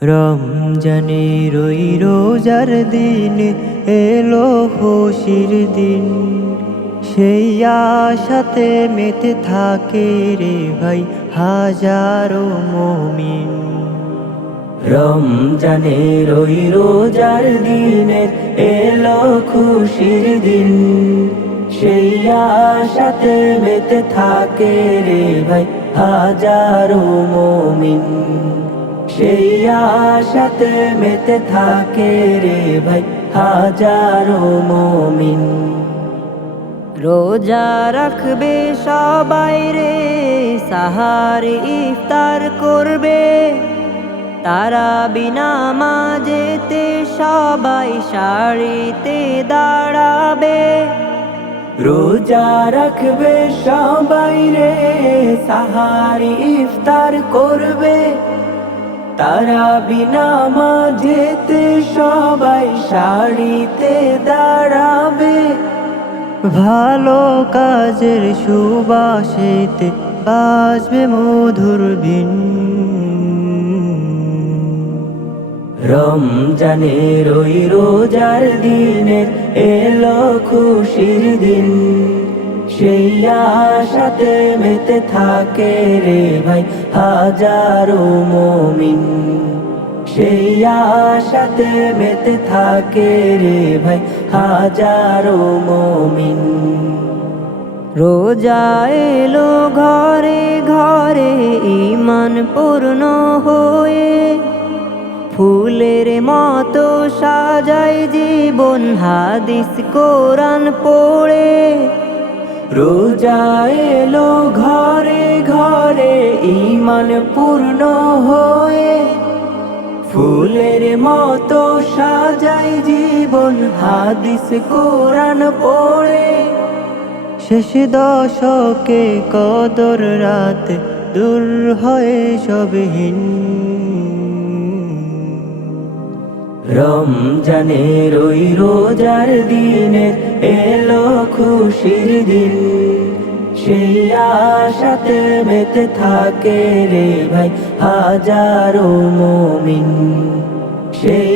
রমজানের ওই রোজার দিন এলো খুশির দিন, সেই আশাতে মেতে থাকে রে ভাই হাজারো মুমিন। রমজানের ওই রোজার দিনের এলো খুশির দিন, সেই আশাতে মেতে থাকে রে ভাই হাজারো মুমিন। সেই আশাতে মেতে থাকে রে ভাই হাজারো মুমিন। রোজা রাখবে সবাই রে, সাহারি ইফতার করবে, তারা বিনা মাঝেতে সবাই সারিতে দাঁড়াবে। রোজা রাখবে সবাই রে, সাহারি ইফতার করবে, তারা বিনা মাঝেতে সবাই সারিতে দাঁড়াবে। ভালো কাজের সুবাসেতে বাজবে মধুর বিন। রমজানের ওই রোজার দিনের এলো খুশির দিন, সেই আশাতে মেতে থাকে রে ভাই হাজারো মুমিন। সেই আশাতে মেতে থাকে রে ভাই হাজারো মুমিন। রোজা এলো ঘরে ঘরে ঈমান পূর্ণ হয়ে, ফুলের মতো সাজায় জীবন হাদিস কোরআন পড়ে। রোজা এলো ঘরে ঘরে ঈমান পূর্ণ হয়ে, ফুলের মতো সাজায় জীবন হাদিস কোরআন পড়ে। শেষ দশকে কদর রাতে দূর হয়ে সবহীন। রমজানের ওই রোজার দিনের এলো খুশির দিন, সেই আশাতে মেতে থাকে রে ভাই হাজারো মুমিন। সেই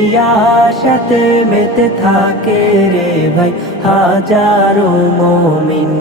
আশাতে মেতে থাকে রে ভাই হাজারো মুমিন।